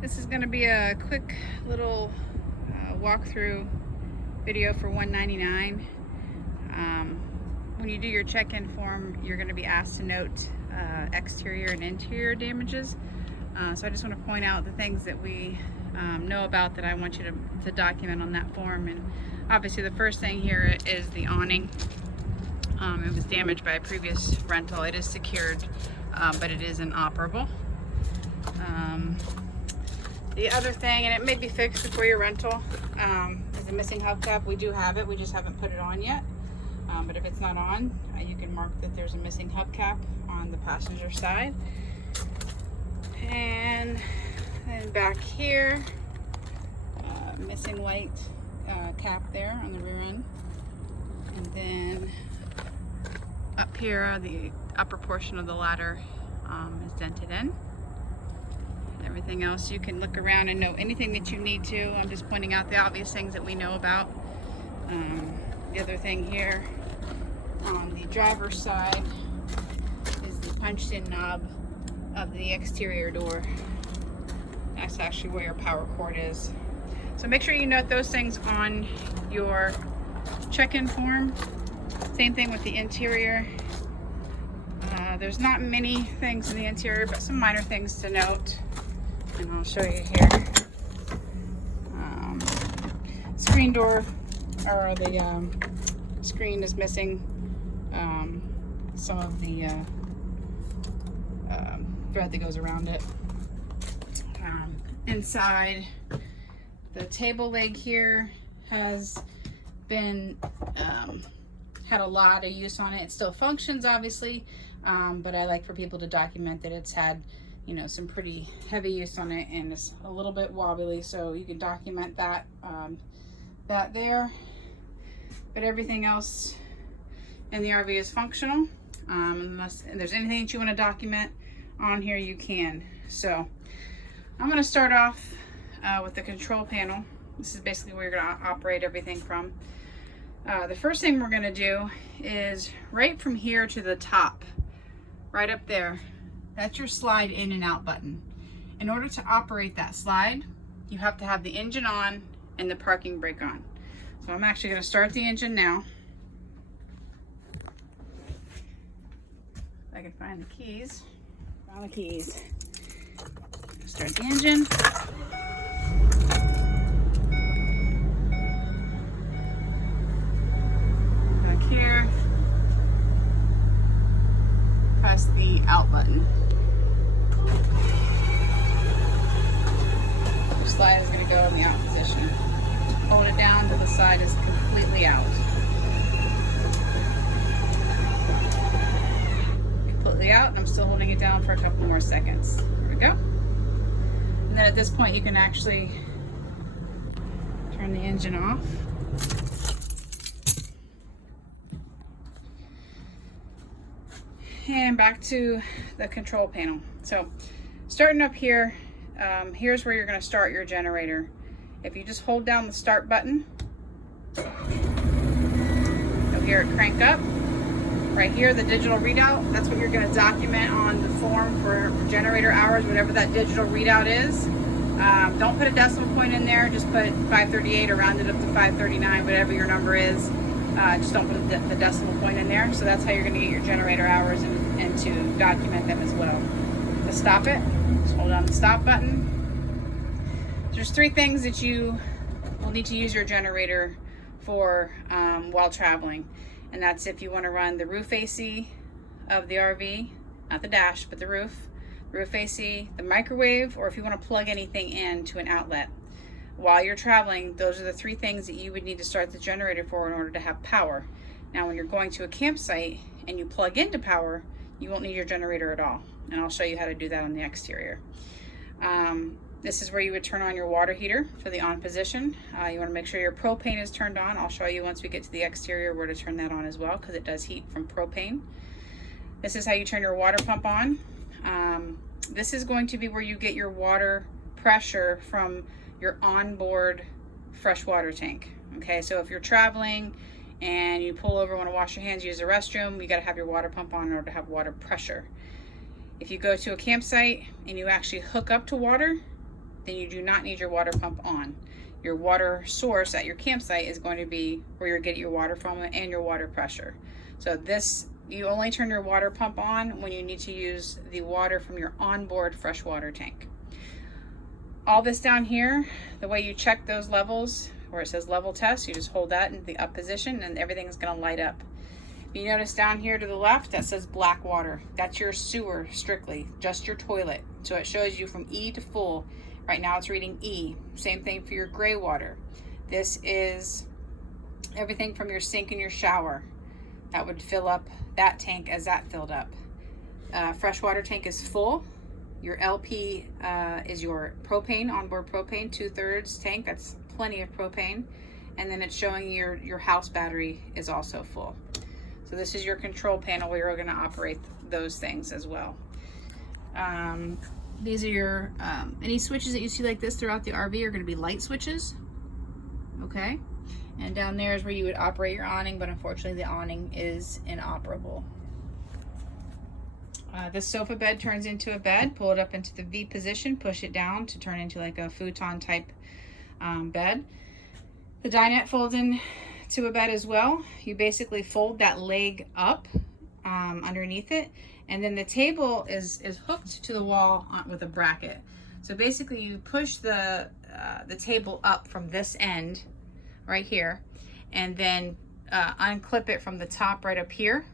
This is going to be a quick little walkthrough video for $199. When you do your check-in form, you're going to be asked to note exterior and interior damages. So I just want to point out the things that we know about that I want you to document on that form. And obviously the first thing here is the awning. It was damaged by a previous rental. It is secured, but it is inoperable. The other thing, and it may be fixed before your rental, is the missing hubcap. We do have it, we just haven't put it on yet. But if it's not on, you can mark that there's a missing hubcap on the passenger side. And then back here, missing light cap there on the rear end. And then up here, the upper portion of the ladder is dented in. Everything else you can look around and know anything that you need to. I'm just pointing out the obvious things that we know about. The other thing here on the driver's side is the punched in knob of the exterior door. That's actually where your power cord is. So make sure you note those things on your check-in form. Same thing with the interior. There's not many things in the interior, but some minor things to note. And I'll show you here. Screen door, or the screen is missing some of the thread that goes around it. Inside, the table leg here has been had a lot of use on it. It still functions, obviously, but I like for people to document that it's had, you know, some pretty heavy use on it and it's a little bit wobbly, so you can document that that there. But everything else in the RV is functional. Unless there's anything that you want to document on here, you can. So I'm going to start off with the control panel. This is basically where you're going to operate everything from. The first thing we're going to do is right from here to the top, right up there. That's your slide in and out button. In order to operate that slide, you have to have the engine on and the parking brake on. So I'm actually going to start the engine now. If I can find the keys. Found the keys. Start the engine. Back here. Press the out button. Your slide is going to go in the out position. Hold it down till the side is completely out. Completely out, and I'm still holding it down for a couple more seconds. There we go. And then at this point, you can actually turn the engine off. And back to the control panel. So starting up here, here's where you're going to start your generator. If you just hold down the start button, you'll hear it crank up. Right here, the digital readout, that's what you're going to document on the form for generator hours, whatever that digital readout is. Don't put a decimal point in there, just put 538 or round it up to 539, whatever your number is. Just don't put the decimal point in there. So that's how you're going to get your generator hours and to document them as well. To stop it, just hold on the stop button. There's three things that you will need to use your generator for while traveling. And that's if you want to run the roof AC of the RV, not the dash, but the roof AC, the microwave, or if you want to plug anything in to an outlet. While you're traveling, those are the three things that you would need to start the generator for in order to have power. Now, when you're going to a campsite and you plug into power, you won't need your generator at all. And I'll show you how to do that on the exterior. This is where you would turn on your water heater for the on position. You want to make sure your propane is turned on. I'll show you once we get to the exterior where to turn that on as well, because it does heat from propane. This is how you turn your water pump on. This is going to be where you get your water pressure from your onboard freshwater tank. Okay, so if you're traveling and you pull over, want to wash your hands, use the restroom, you got to have your water pump on in order to have water pressure. If you go to a campsite and you actually hook up to water, then you do not need your water pump on. Your water source at your campsite is going to be where you're getting your water from and your water pressure. So this, you only turn your water pump on when you need to use the water from your onboard freshwater tank. All this down here, the way you check those levels, where it says level test, you just hold that in the up position and everything's gonna light up. You notice down here to the left, that says black water. That's your sewer strictly, just your toilet. So it shows you from E to full. Right now it's reading E. Same thing for your gray water. This is everything from your sink and your shower. That would fill up that tank as that filled up. Freshwater tank is full. Your LP is your propane, onboard propane, 2/3 tank. That's plenty of propane. And then it's showing your house battery is also full. So this is your control panel where you're going to operate those things as well. These are your, any switches that you see like this throughout the RV are going to be light switches. Okay. And down there is where you would operate your awning, but unfortunately the awning is inoperable. This sofa bed turns into a bed. Pull it up into the V position, push it down to turn into like a futon type bed. The dinette folds in to a bed as well. You basically fold that leg up underneath it, and then the table is hooked to the wall with a bracket. So basically you push the table up from this end right here, and then unclip it from the top right up here,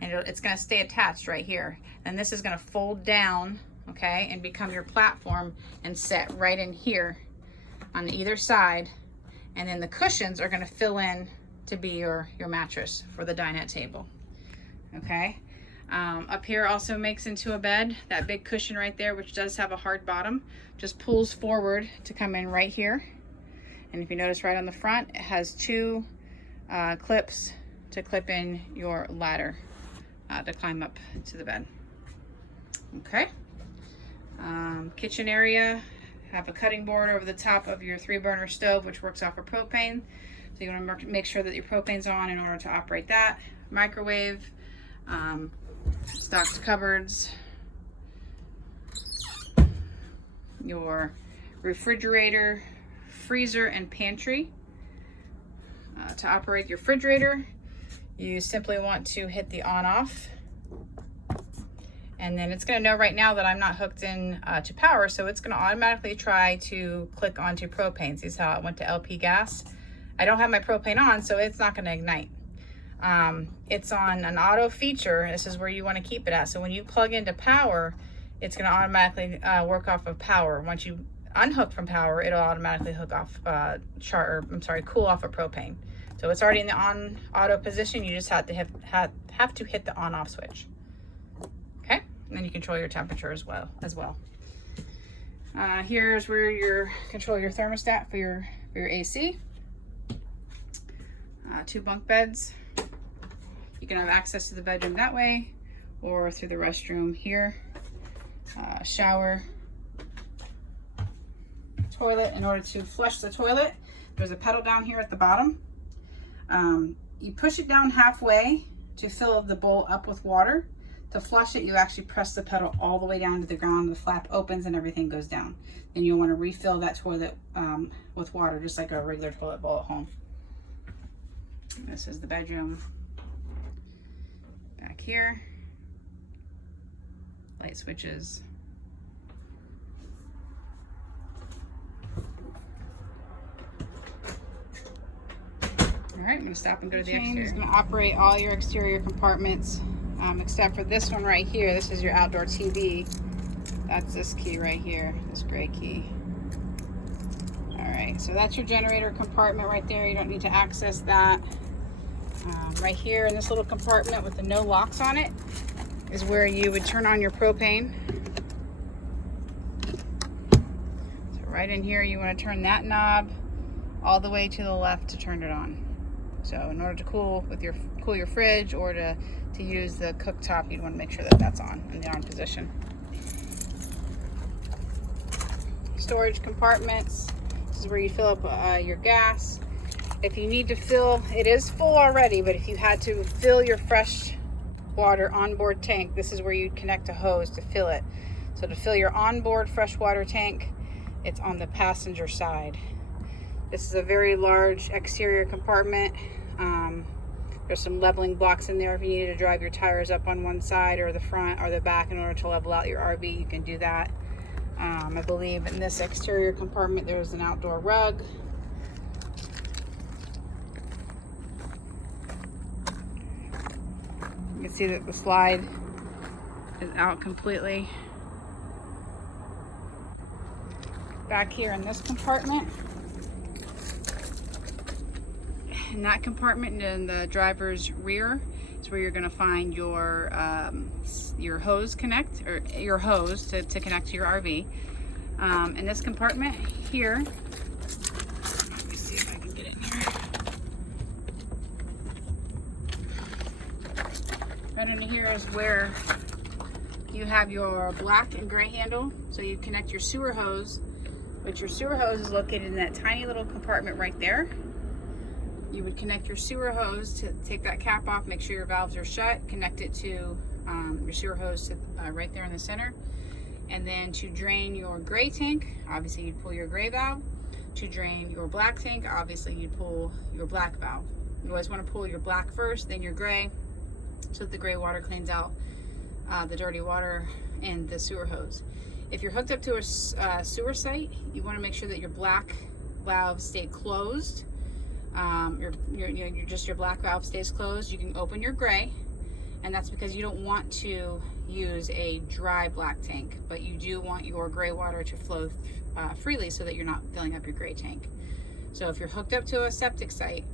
and it's going to stay attached right here. And this is going to fold down, okay, and become your platform and set right in here on either side. And then the cushions are going to fill in to be your mattress for the dinette table. Okay. Up here also makes into a bed. That big cushion right there, which does have a hard bottom, just pulls forward to come in right here. And if you notice right on the front, it has two clips to clip in your ladder to climb up to the bed. Okay. Kitchen area, have a cutting board over the top of your 3-burner stove, which works off of propane. So you want to make sure that your propane's on in order to operate that. Microwave, stocked cupboards, your refrigerator, freezer, and pantry. To operate your refrigerator, you simply want to hit the on-off, and then it's going to know right now that I'm not hooked in to power, so it's going to automatically try to click onto propane. See how it went to LP gas? I don't have my propane on, so it's not going to ignite. It's on an auto feature. This is where you want to keep it at. So when you plug into power, it's going to automatically work off of power. Once you unhook from power, it'll automatically hook off cool off of propane. So it's already in the on auto position. You just have to hit the on off switch. Okay, and then you control your temperature as well. Here's where you control your thermostat for your AC. 2 bunk beds. You can have access to the bedroom that way or through the restroom here. Shower, toilet. In order to flush the toilet, there's a pedal down here at the bottom. You push it down halfway to fill the bowl up with water. To flush it, you actually press the pedal all the way down to the ground. The flap opens and everything goes down. Then you'll want to refill that toilet with water, just like a regular toilet bowl at home. This is the bedroom back here. Light switches. All right, I'm going to stop and go to the exterior. It's going to operate all your exterior compartments, except for this one right here. This is your outdoor TV. That's this key right here, this gray key. All right, so that's your generator compartment right there. You don't need to access that. Right here in this little compartment with the no locks on it is where you would turn on your propane. So right in here, you want to turn that knob all the way to the left to turn it on. So in order to cool your fridge or to use the cooktop, you'd want to make sure that that's on in the on position. Storage compartments. This is where you fill up your gas. If you need to fill, it is full already, but if you had to fill your fresh water onboard tank, this is where you'd connect a hose to fill it. So to fill your onboard freshwater tank, it's on the passenger side. This is a very large exterior compartment. There's some leveling blocks in there if you need to drive your tires up on one side or the front or the back in order to level out your RV. You can do that. I believe in this exterior compartment there's an outdoor rug. You can see that the slide is out completely. Back here in this compartment, in that compartment in the driver's rear is where you're going to find your hose connect, or your hose to connect to your RV. In this compartment here, let me see if I can get it in here. Right in here is where you have your black and gray handle, so you connect your sewer hose, which your sewer hose is located in that tiny little compartment right there. You would connect your sewer hose to take that cap off, make sure your valves are shut, connect it to your sewer hose to, right there in the center. And then to drain your gray tank, obviously you'd pull your gray valve. To drain your black tank, obviously you'd pull your black valve. You always want to pull your black first, then your gray, so that the gray water cleans out the dirty water in the sewer hose. If you're hooked up to a sewer site, you want to make sure that your black valves stay closed. Your black valve stays closed. You can open your gray, and that's because you don't want to use a dry black tank, but you do want your gray water to flow freely so that you're not filling up your gray tank. So if you're hooked up to a septic site,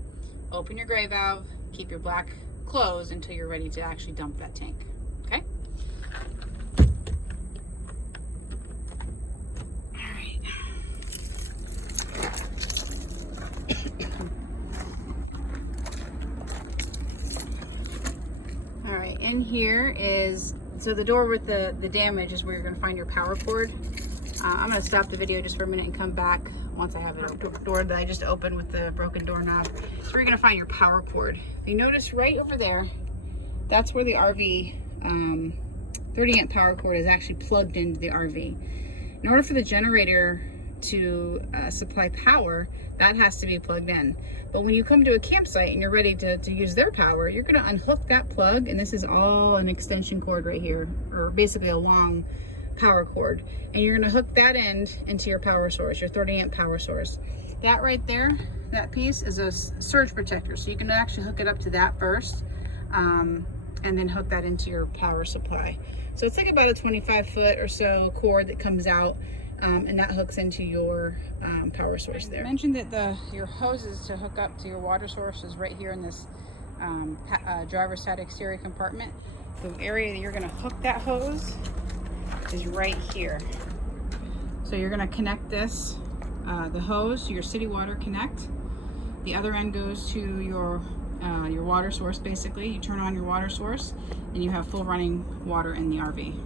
open your gray valve, keep your black closed until you're ready to actually dump that tank. Okay? In here is, so the door with the damage is where you're going to find your power cord. I'm going to stop the video just for a minute and come back once I have it door that I just opened with the broken doorknob. So you're going to find your power cord. If you notice right over there, that's where the RV 30 amp power cord is actually plugged into the RV. In order for the generator to supply power, that has to be plugged in. But when you come to a campsite and you're ready to use their power, you're going to unhook that plug, and this is all an extension cord right here, or basically a long power cord, and you're going to hook that end into your power source, your 30 amp power source. That right there, that piece is a surge protector, so you can actually hook it up to that first, and then hook that into your power supply. So it's like about a 25-foot or so cord that comes out, and that hooks into your power source there. I mentioned that your hoses to hook up to your water source is right here in this driver's side exterior compartment. The area that you're going to hook that hose is right here. So you're going to connect this, the hose to your city water connect. The other end goes to your water source. Basically, you turn on your water source and you have full running water in the RV.